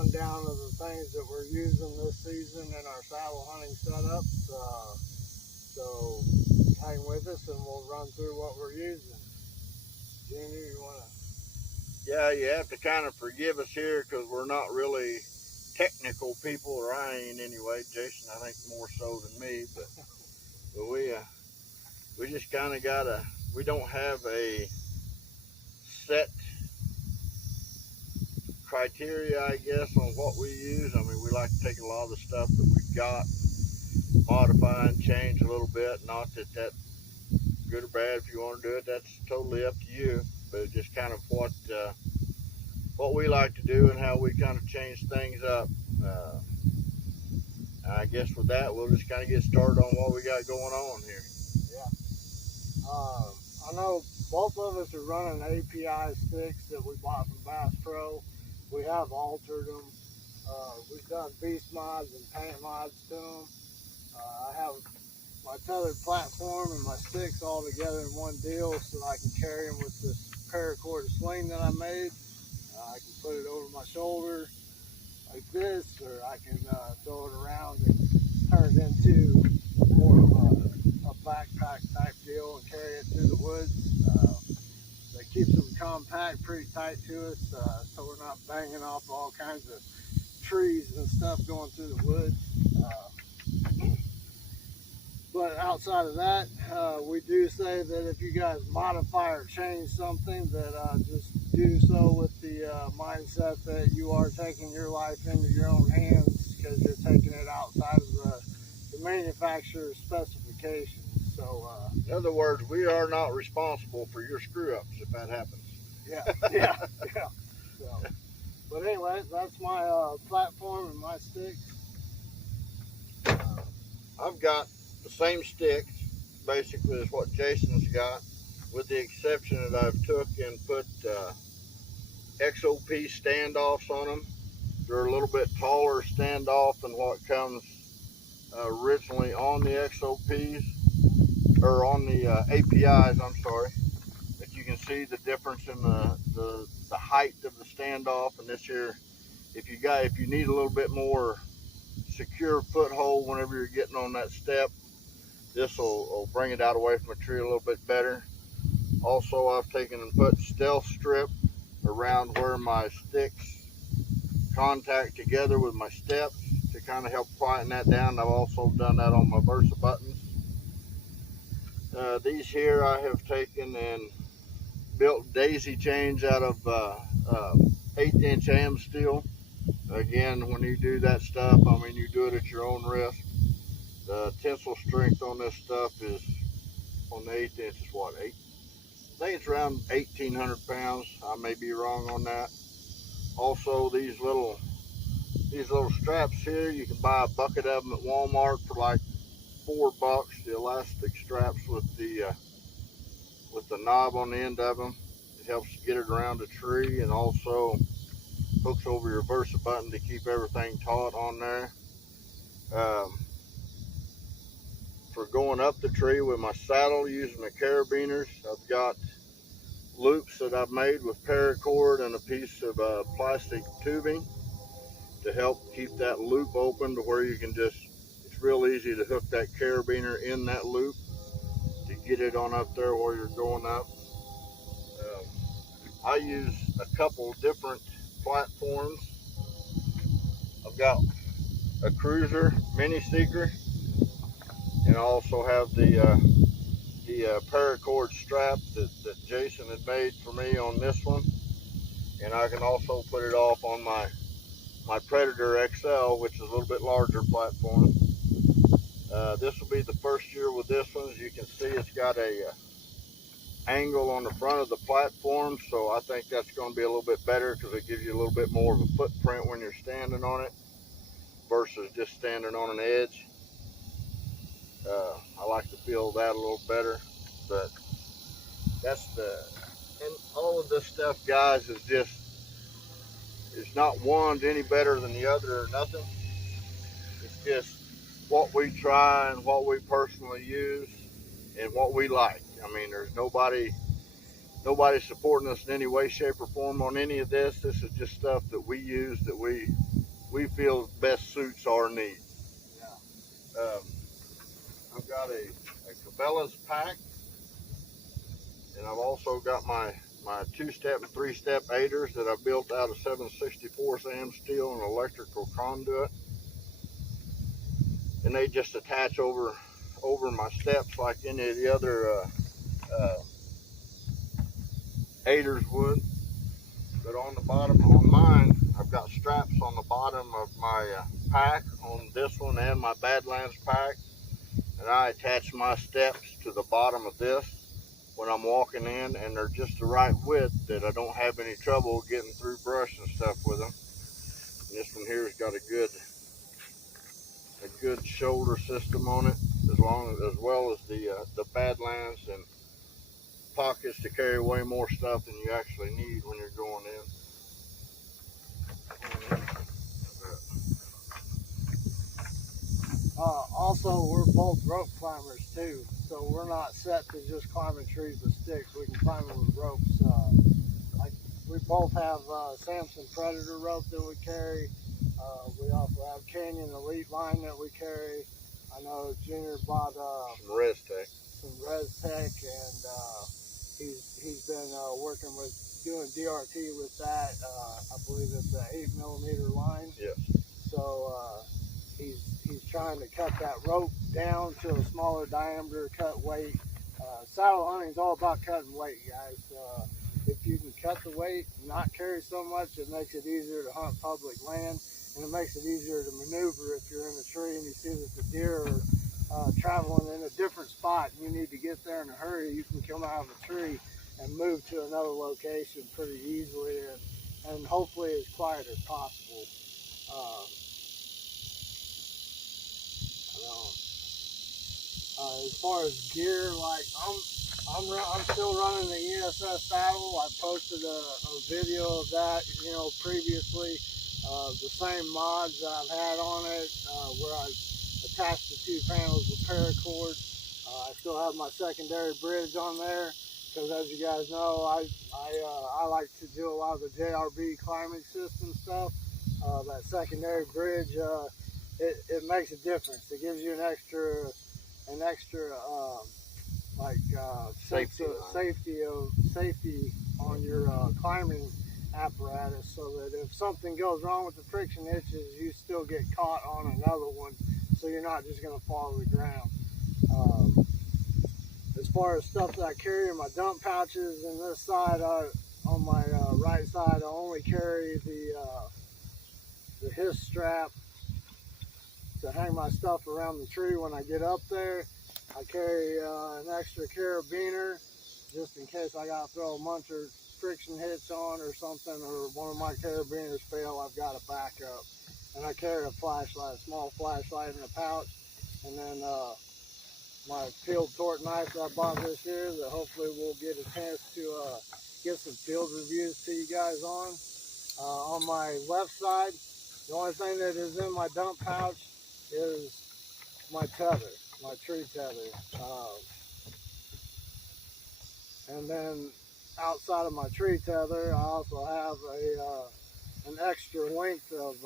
Down to the things that we're using this season in our saddle hunting setups. So hang with us and we'll run through what we're using. Junior, you want to? Yeah, you have to kind of forgive us here because we're not really technical people, or I ain't anyway. Jason, I think more so than me, but we just kind of gotta. We don't have a set criteria, I guess, on what we use. I mean, we like to take a lot of the stuff that we've got, modify and change a little bit. Not that that's good or bad. If you want to do it, that's totally up to you. But it's just kind of what we like to do and how we kind of change things up. Uh, I guess with that, we'll just kind of get started on what we got going on here. Yeah. I know both of us are running API sticks that we bought from Bass Pro. We have altered them. We've done beast mods and paint mods to them. I have my tethered platform and my sticks all together in one deal so that I can carry them with this paracord sling that I made. I can put it over my shoulder like this, or I can throw it around and turn it into more of a backpack type deal and carry it through the woods. That keeps them compact, pretty tight to us, so we're not banging off all kinds of trees and stuff going through the woods. But outside of that, we do say that if you guys modify or change something, that just do so with the mindset that you are taking your life into your own hands because you're taking it outside of the manufacturer's specifications. So, in other words, we are not responsible for your screw ups if that happens. Yeah, yeah, yeah. So, but anyway, that's my platform and my sticks. I've got the same sticks, basically, as what Jason's got, with the exception that I've took and put XOP standoffs on them. They're a little bit taller standoff than what comes originally on the XOPs, or on the APIs, I'm sorry. But you can see the difference in the height of the standoff. And this here, if you need a little bit more secure foothold whenever you're getting on that step, this will bring it out away from a tree a little bit better. Also, I've taken and put stealth strip around where my sticks contact together with my steps to kind of help quieten that down. I've also done that on my Versa buttons. These here I have taken and built daisy chains out of 1/8 inch AM steel. Again, when you do that stuff, I mean, you do it at your own risk. The tensile strength on this stuff is, on the 1/8 inch, is what, I think it's around 1,800 pounds. I may be wrong on that. Also, these little straps here, you can buy a bucket of them at Walmart for like $4. The elastic straps with the knob on the end of them. It helps get it around a tree, and also hooks over your Versa button to keep everything taut on there. For going up the tree with my saddle using the carabiners, I've got loops that I've made with paracord and a piece of plastic tubing to help keep that loop open to where you can it's real easy to hook that carabiner in that loop to get it on up there while you're going up. I use a couple different platforms. I've got a Cruiser Mini Seeker, and I also have the paracord strap that Jason had made for me on this one, and I can also put it off on my Predator XL, which is a little bit larger platform. This will be the first year with this one. As you can see, it's got a angle on the front of the platform, so I think that's going to be a little bit better because it gives you a little bit more of a footprint when you're standing on it versus just standing on an edge. I like to feel that a little better, but and all of this stuff, guys, it's not one's any better than the other or nothing. It's just what we try and what we personally use and what we like. I mean, there's nobody supporting us in any way, shape, or form on any of this. This is just stuff that we use, that we we feel best suits our needs. Yeah. I've got a Cabela's pack, and I've also got my two-step and three-step aiders that I built out of 764 SAM steel and electrical conduit, and they just attach over my steps like any of the other uh, aiders would. But on the bottom on mine, I've got straps on the bottom of my pack on this one and my Badlands pack, and I attach my steps to the bottom of this when I'm walking in, and they're just the right width that I don't have any trouble getting through brush and stuff with them. And this one here has got a good shoulder system on it, as well as the Badlands, and pockets to carry way more stuff than you actually need when you're going in. Also, we're both rope climbers too, so we're not set to just climbing trees with sticks. We can climb them with ropes. Like we both have Samson Predator rope that we carry. We also have Canyon Elite line that we carry. I know Junior bought Some ResTech. some ResTech, and he's been working with doing DRT with that. I believe it's an 8mm line. Yes. So he's trying to cut that rope down to a smaller diameter, cut weight. Saddle hunting is all about cutting weight, guys. If you can cut the weight, not carry so much, it makes it easier to hunt public land, and it makes it easier to maneuver if you're in a tree and you see that the deer are traveling in a different spot and you need to get there in a hurry. You can come out of a tree and move to another location pretty easily, and hopefully as quiet as possible. As far as gear, like I'm still running the ESS saddle. I posted a video of that, previously. The same mods that I've had on it, where I attached the two panels with paracord. I still have my secondary bridge on there because, as you guys know, I like to do a lot of the JRB climbing system stuff. That secondary bridge, it makes a difference. It gives you an extra safety on your climbing apparatus, so that if something goes wrong with the friction hitches, you still get caught on another one, so you're not just going to fall to the ground. As far as stuff that I carry in my dump pouches, in this side, on my right side, I only carry the hiss strap to hang my stuff around the tree when I get up there. I carry an extra carabiner just in case I got to throw a muncher friction hitch on or something, or one of my carabiners fail, I've got a backup. And I carry a flashlight, a small flashlight in the pouch, and then my field torque knife that I bought this year that hopefully we'll get a chance to get some field reviews to you guys on. On my left side, the only thing that is in my dump pouch is my tether, my tree tether. And then outside of my tree tether, I also have an extra length of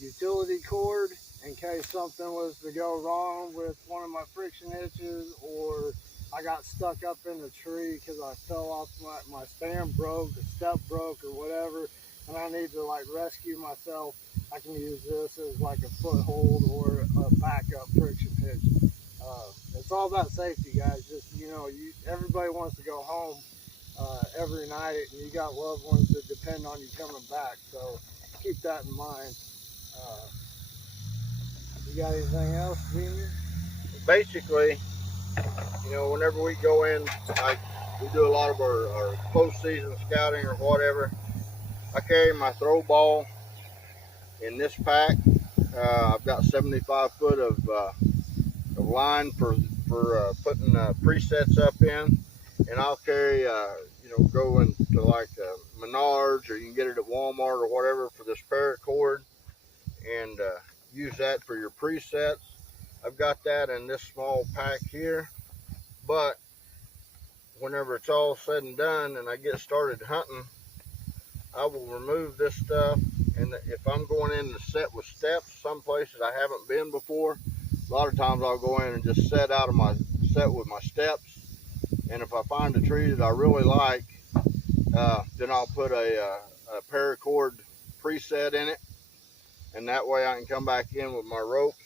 utility cord in case something was to go wrong with one of my friction hitches, or I got stuck up in the tree because I fell off, my stand broke, the step broke, or whatever, and I need to like rescue myself. I can use this as like a foothold or a backup friction hitch. It's all about safety, guys. Just, everybody wants to go home every night, and you got loved ones that depend on you coming back. So keep that in mind. You got anything else, Junior? Basically, whenever we go in, we do a lot of our post-season scouting or whatever. I carry my throw ball in this pack. I've got 75 foot of line for putting presets up in, and I'll carry go into like Menards, or you can get it at Walmart or whatever, for this paracord, and use that for your presets. I've got that in this small pack here, but whenever it's all said and done and I get started hunting, I will remove this stuff, and if I'm going in to set with steps, some places I haven't been before, a lot of times I'll go in and just set with my steps, and if I find a tree that I really like, then I'll put a paracord preset in it, and that way I can come back in with my rope,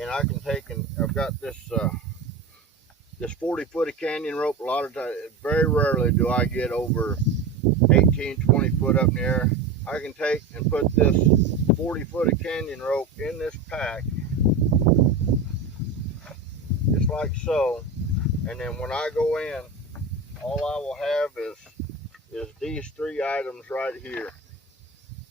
and I can take, and I've got this 40-foot of canyon rope. A lot of times, very rarely do I get over 18, 20 foot up in the air. I can take and put this 40-foot of canyon rope in this pack, just like so, and then when I go in, all I will have is these 3 items right here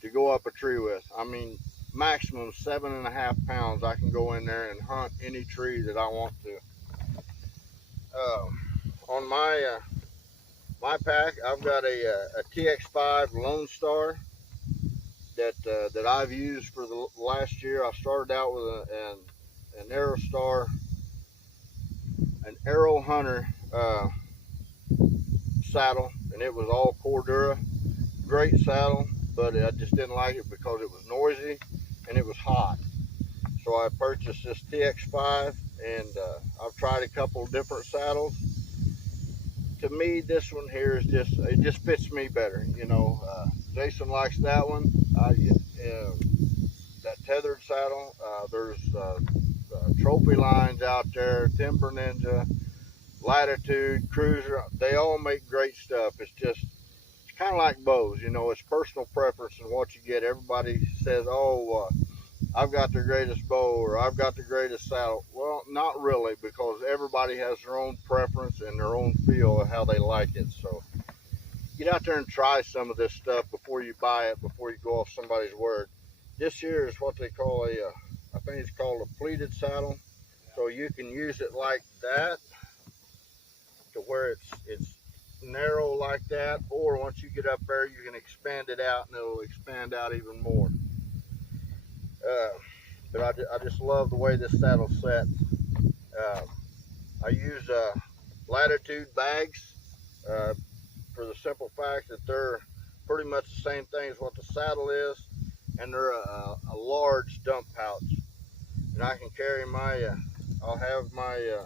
to go up a tree with. I mean, maximum 7.5 pounds. I can go in there and hunt any tree that I want to. On my pack, I've got a TX5 Lone Star that I've used for the last year. I started out with an Aerostar, an Aero Hunter saddle, and it was all Cordura. Great saddle, but I just didn't like it because it was noisy and it was hot. So I purchased this TX5, and I've tried a couple of different saddles. To me, this one here it just fits me better. Jason likes that one. That tethered saddle. There's trophy lines out there, Timber Ninja, Latitude, Cruiser. They all make great stuff. It's kind of like bows. It's personal preference and what you get. Everybody says, "Oh, I've got the greatest bow," or "I've got the greatest saddle." Well, not really, because everybody has their own preference and their own feel of how they like it. So get out there and try some of this stuff before you buy it, before you go off somebody's word. This here is what they call I think it's called a pleated saddle. So you can use it like that, to where it's narrow like that, or once you get up there, you can expand it out, and it'll expand out even more. But I just love the way this saddle sets. I use Latitude bags for the simple fact that they're pretty much the same thing as what the saddle is, and they're a large dump pouch. And I can carry I'll have my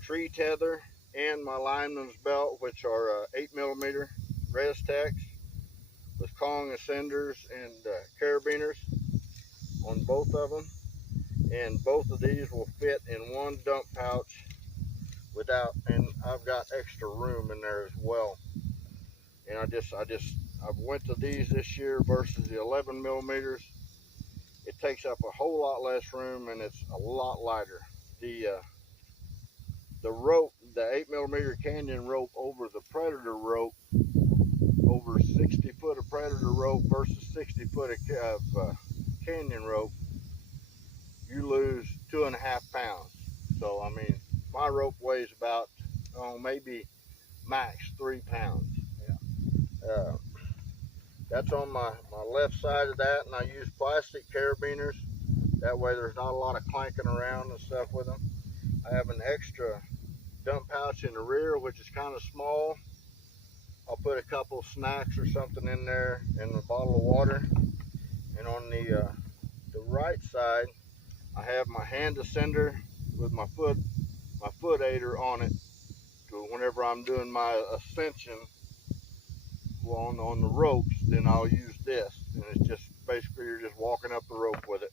tree tether and my lineman's belt, which are 8mm Res-Tex with Kong ascenders and carabiners on both of them. And both of these will fit in one dump pouch and I've got extra room in there as well. And I've went to these this year versus the 11mm. It takes up a whole lot less room, and it's a lot lighter. The rope, the 8mm Canyon rope over the Predator rope, over 60 foot of Predator rope versus 60 foot of Canyon rope, you lose 2.5 pounds. So I mean, my rope weighs about maybe max 3 pounds. Yeah. That's on my left side of that, and I use plastic carabiners. That way there's not a lot of clanking around and stuff with them. I have an extra dump pouch in the rear, which is kind of small. I'll put a couple snacks or something in there, and a bottle of water. And on the right side, I have my hand ascender with my foot aider on it. So whenever I'm doing my ascension on the ropes, then I'll use this, and it's just basically you're just walking up the rope with it.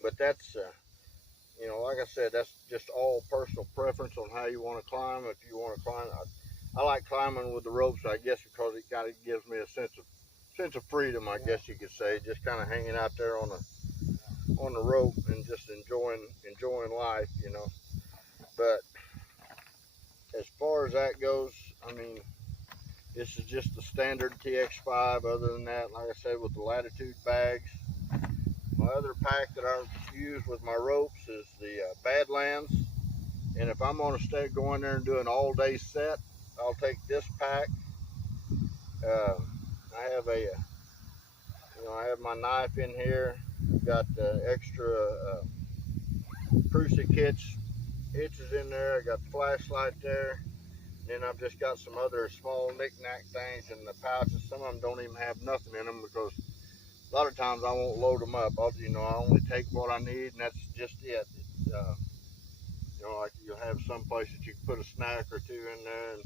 But that's like I said, that's just all personal preference on how you want to climb. If you want to climb, I like climbing with the ropes, I guess, because it kind of gives me a sense of freedom, I guess you could say, just kind of hanging out there on the rope and just enjoying life, But as far as that goes, I mean, this is just the standard TX5. Other than that, like I said, with the Latitude bags. My other pack that I use with my ropes is the Badlands. And if I'm going to go in there and do an all-day set, I'll take this pack. I have my knife in here. I've got extra crucifix hitches in there. I got the flashlight there. Then I've just got some other small knick-knack things in the pouches. Some of them don't even have nothing in them because a lot of times I won't load them up. I only take what I need, and that's just it. Like you'll have some places you can put a snack or two in there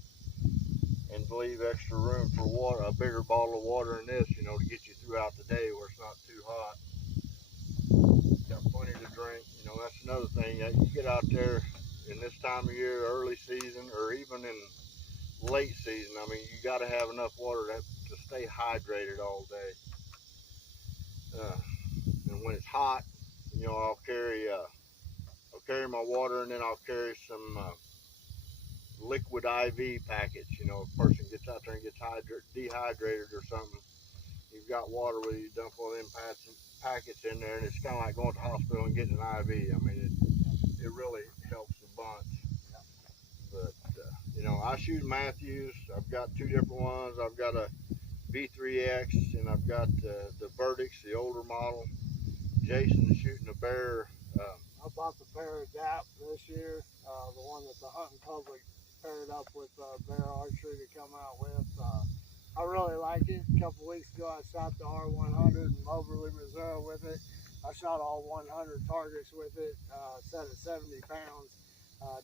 and leave extra room for water, a bigger bottle of water in this, to get you throughout the day where it's not too hot. Got plenty to drink. That's another thing. You get out there in this time of year, early season, or even in late season. I mean, you got to have enough water to stay hydrated all day. And when it's hot, I'll carry my water, and then I'll carry some liquid IV packets. A person gets out there and gets dehydrated or something. You've got water with you, dump all them packets in there, and it's kind of like going to the hospital and getting an IV. I mean, it really helps a bunch. But I shoot Matthews. I've got two different ones. I've got a V3X, and I've got the Verdicts, the older model. Jason's shooting a Bear. I bought the Bear Adapt this year, the one that the hunting public paired up with Bear Archery to come out with. I really like it. A couple weeks ago, I shot the R100 in Moberly, Missouri with it. I shot all 100 targets with it, set at 70 pounds.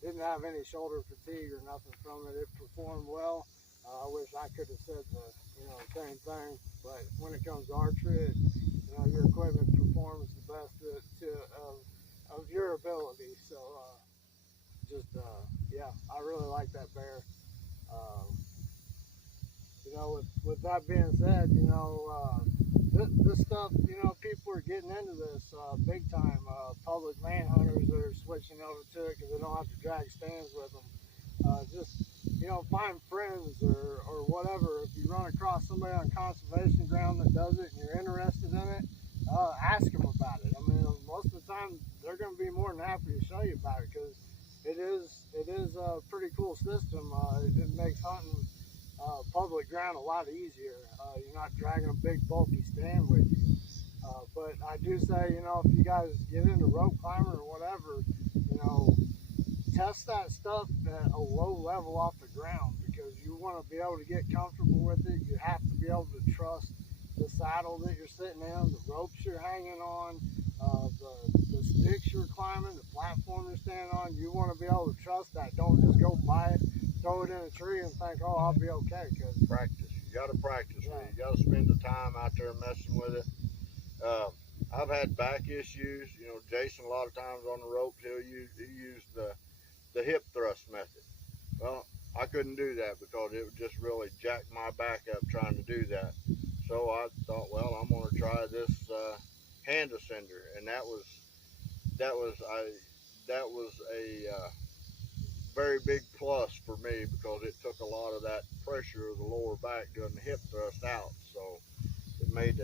Didn't have any shoulder fatigue or nothing from it. It performed well. I wish I could have said the same thing, but when it comes to archery, your equipment performs the best of your ability. So yeah, I really like that Bear. With that being said, this stuff, people are getting into this big time. Public land hunters are switching over to it because they don't have to drag stands with them. Find friends or whatever. If you run across somebody on conservation ground that does it and you're interested in it, ask them about it. I mean, most of the time they're going to be more than happy to show you about it because it is a pretty cool system. It makes hunting public ground a lot easier. You're not dragging a big bulky stand with you. But I do say, if you guys get into rope climbing or whatever, test that stuff at a low level off the ground because you want to be able to get comfortable with it. You have to be able to trust the saddle that you're sitting in, the ropes you're hanging on, the sticks you're climbing, the platform you're standing on. You want to be able to trust that. Don't just go buy it, throw it in a tree and think, oh, I'll be okay. Cause practice. You got to practice with it. You got to spend the time out there messing with it. I've had back issues. Jason, a lot of times on the ropes, he used the hip thrust method. Well, I couldn't do that because it would just really jack my back up trying to do that. So I thought, well, I'm going to try this hand ascender, and that was a very big plus for me because it took a lot of that pressure of the lower back doing the hip thrust out. So it made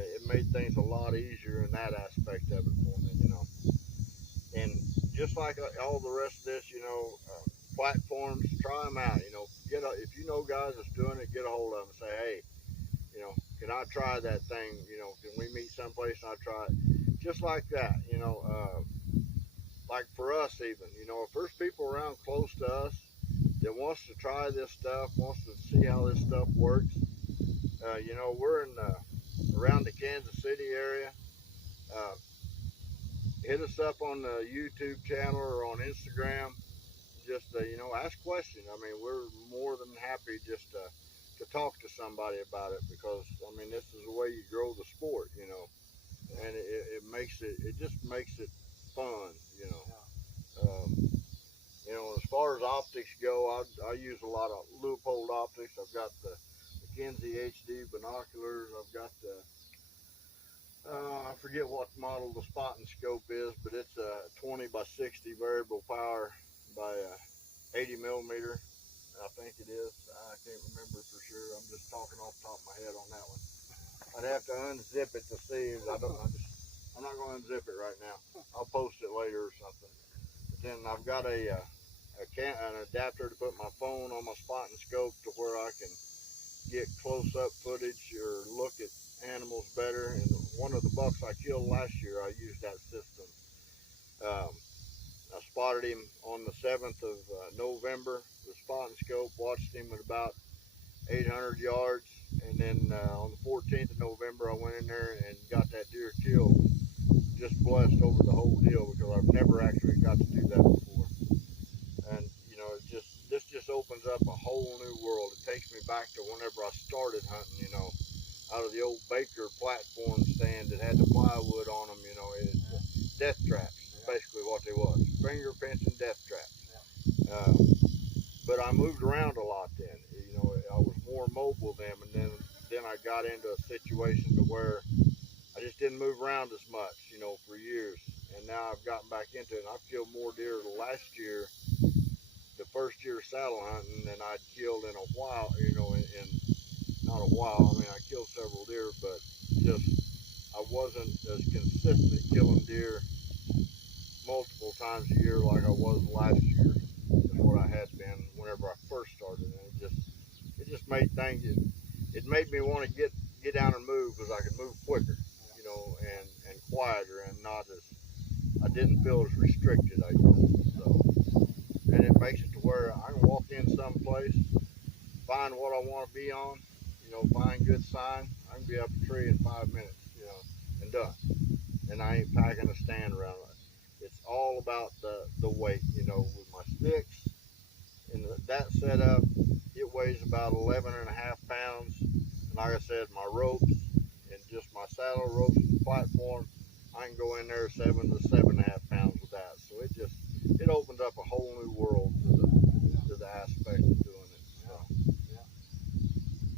things a lot easier in that aspect of it for me. And just like all the rest of this, platforms, try them out. If you know guys that's doing it, get a hold of them and say, hey, can I try that thing? Can we meet someplace and I try it? Just like that, like for us even, if there's people around close to us that wants to try this stuff, wants to see how this stuff works, we're in around the Kansas City area. Uh, Hit us up on the YouTube channel or on Instagram. Just ask questions. I mean, we're more than happy just to talk to somebody about it because I mean this is the way you grow the sport, and it just makes it fun, as far as optics go, I use a lot of Leupold optics. I've got the Kinsey HD binoculars. I've got the I forget what model the spotting scope is, but it's a 20 by 60 variable power by 80 millimeter. I think it is. I can't remember for sure. I'm just talking off the top of my head on that one. I'd have to unzip it to see. I'm not going to unzip it right now. I'll post it later or something. But then I've got an adapter to put my phone on my spotting scope to where I can get close-up footage or look at animals better. And one of the bucks I killed last year, I used that system. I spotted him on the 7th of November. The spotting scope watched him at about 800 yards, and then on the 14th of November, I went in there and got that deer killed. Just blessed over the whole deal because I've never actually got to do that before. And you know, this just opens up a whole new world. It takes me back to whenever I started hunting. You know, out of the old Baker platform stand that had the plywood on them. You know, it's death traps. Basically, what they was, finger pinching death traps. But I moved around a lot then. You know, I was more mobile then, and then I got into a situation to where I just didn't move around as much, you know, for years. And now I've gotten back into it, and I've killed more deer last year, the first year saddle hunting, than I'd killed in a while, you know, in not a while. I mean, I killed several deer, but just I wasn't as consistent killing deer multiple times a year like I was last year than what I had been whenever I first started. And it just made things, it made me want to get down and move because I could move quicker, you know, and quieter and not as, I didn't feel as restricted, I guess. So, and it makes it to where I can walk in someplace, find what I want to be on, you know, find good sign. I can be up a tree in 5 minutes, you know, and done. And I ain't packing a stand around it. It's all about the weight, you know, with my sticks and that setup. It weighs about 11.5 pounds. And like I said, my ropes and just my saddle ropes and platform, I can go in there 7 to 7.5 pounds with that. So it opens up a whole new world to the aspect of doing it. So.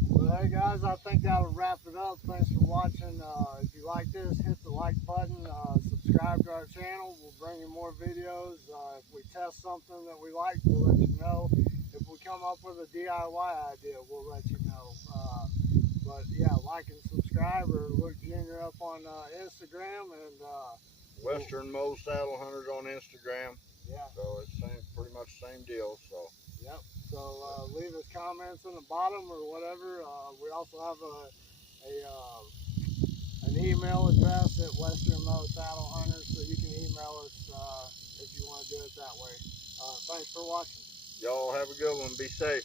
Well, hey guys, I think that'll wrap it up. Thanks for watching. If you like this, hit the like button, subscribe to our channel. We'll bring you more videos. If we test something that we like, we'll let you know. If we come up with a DIY idea, we'll let you know. But yeah, like and subscribe, or look Junior up on Instagram, and Western Mo Saddle Hunters on Instagram. Yeah. So it's pretty much the same deal. So. Yep. So leave us comments in the bottom or whatever. We also have an email address at Western Mo Saddle Hunters, so you can email us if you want to do it that way. Thanks for watching. Y'all have a good one. Be safe.